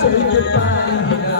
সইতে পারি না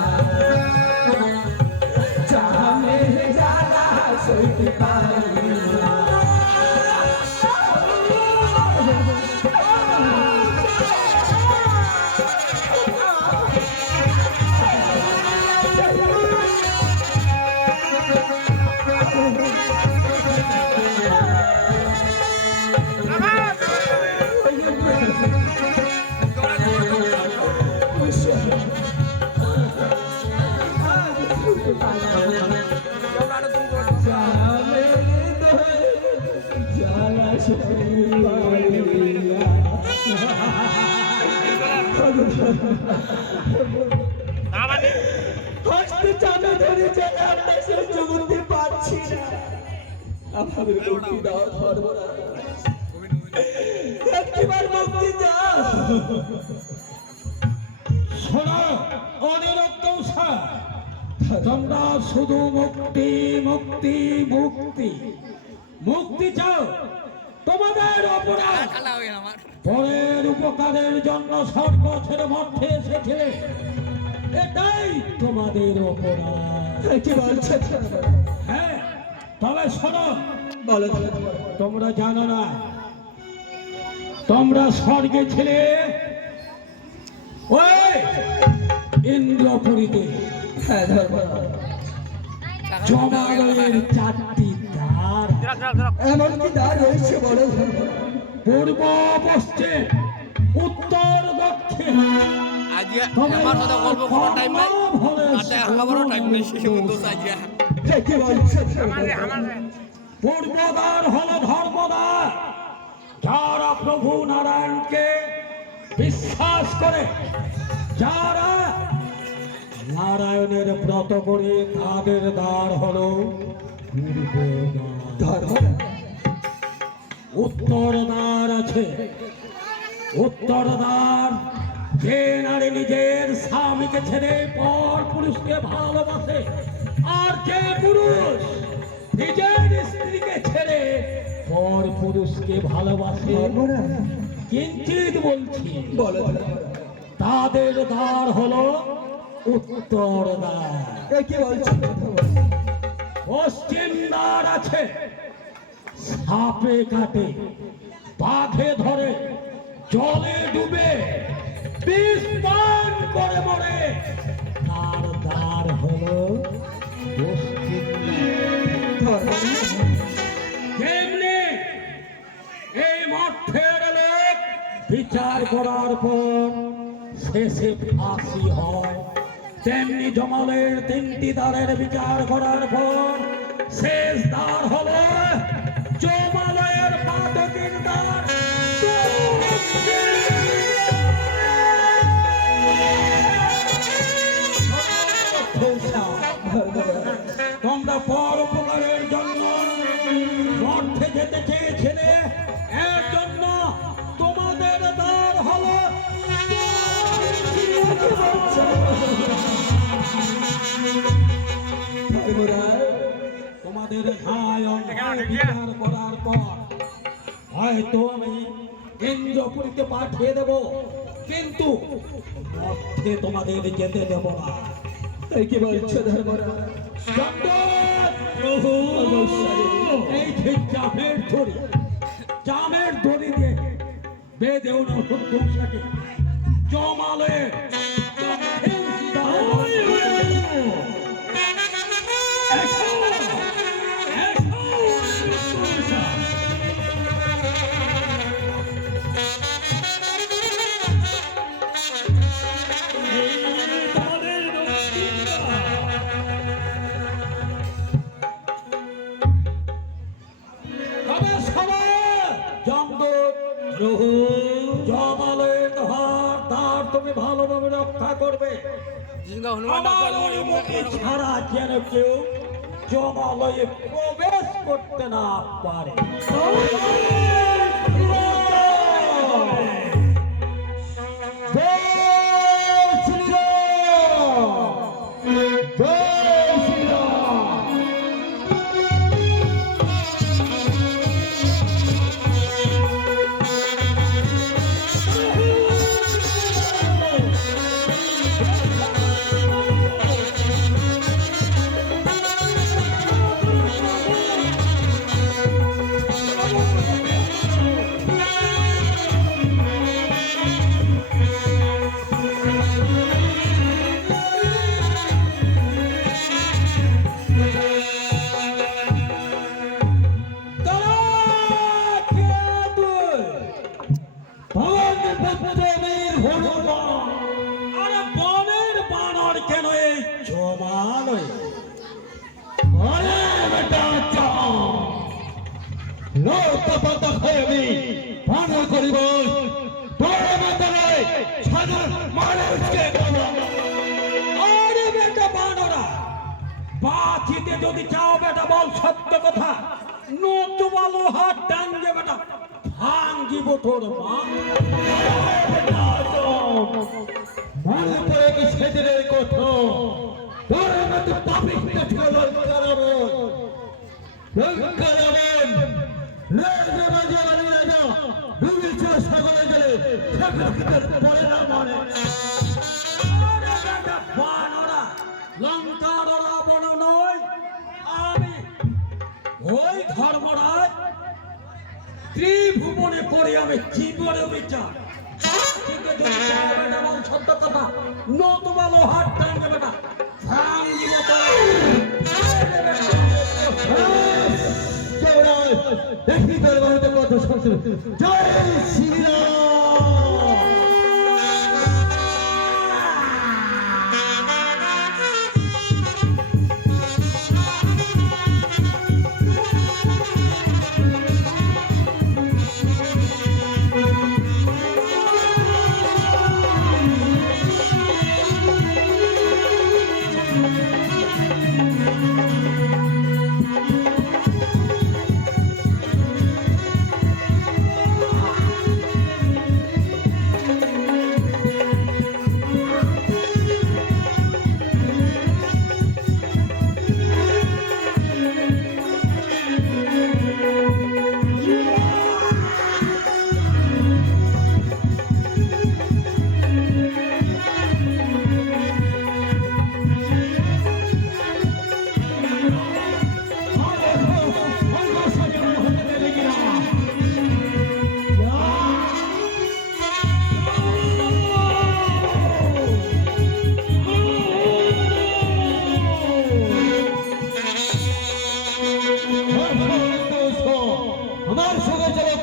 তোমরা শুধু মুক্তি মুক্তি মুক্তি। মুক্তি চাও। তোমাদের অপরাধ। পরের উপকারের জন্য স্বর্গ ছেড়ে মধ্যে এসেছে। এটাই তোমাদের অপরাধ। কি বলছে হ্যাঁ তবে শোনো। বলো। তোমরা জানো না তোমরা স্বর্গে ছিলে ওই ইন্দ্রপুরীতে। হ্যাঁ জমালয়ের চারটি দ্বার এমন কি দ্বার রয়েছে বলো। পূর্ব পশ্চিম উত্তর দক্ষিণ। আজকে আমার সাথে গল্প করার টাইম নাই। রাতে আঁকাবারও টাইম নেই সে দোষ আজকে কি হল ধর্মদ্বার যারা প্রভু নারায়ণকে বিশ্বাস করে যারা নারায়ণের ব্রত করে তাদের দ্বার হল ধর্ম উত্তর দ্বার আছে। উত্তর দ্বার যে নারী নিজের স্বামীকে ছেড়ে পর পুরুষকে ভালোবাসে। আর যে পুরুষ নিজের স্ত্রীকে ছেড়ে পর পুরুষকে ভালোবাসে কিঞ্চিত বলছি বলো। তাদের দ্বার হলো উত্তর দ্বার কি বলছে? পশ্চিম দ্বার আছে সাপে কাটে বাঘে ধরে জলে ডুবে। বিষ পান করে মরে। তার দ্বার হলো যেমনি এই মঠের লোক বিচার করার পর শেষে ফাঁসি হয়, তেমনি জমালের তিনটি দ্বারের বিচার করার পর শেষ দ্বার হলো ভাই অন্যায় বিচার করার পর হয়তো আমি ইন্দ্রপুরীতে পাঠিয়ে দেব কিন্তু মধ্যে তোমাদের যেতে দেব না। কি বলছে ধর্মরা প্রভু এই যে জামের দড়ি জামের দড়ি দিয়ে বেদেও না হুকুমটাকে জমালে প্রভু। জমালয়ের ধার তার তুমি ভালোভাবে রক্ষা করবে। ছাড়া যেন কেউ জমালয়ে প্রবেশ করতে না পারে। লোক পদ খাইবি বানর করিব। তোর মাতারে সাধারণ মানুষকে আরে বেটা বানরা বাঁচিতে যদি চাও বেটা বল সত্য কথা। নতুবা লোহার ডাঙ্গে বেটা ভাঙ্গিব তোর মা। মনে পড়ে কি সেদিনের কথা? তোর মতো পাপিষ্ঠ ছিল লঙ্কারাবণ লঙ্কারাবণ রাজা রাজা রানী রাজা ডুবি ছিল সাগরে কি পড়ে না মনে আরে বেটা বানরা নয় আমি ওই ধর্মরাজ ত্রিভুবনে করে আমি বিচার বেটা বল সত্য কথা নতুবা লোহার টানবে বেটা দেখি বাড়িতে কত শত্রু জয় শ্রীরাম! আমার সঙ্গে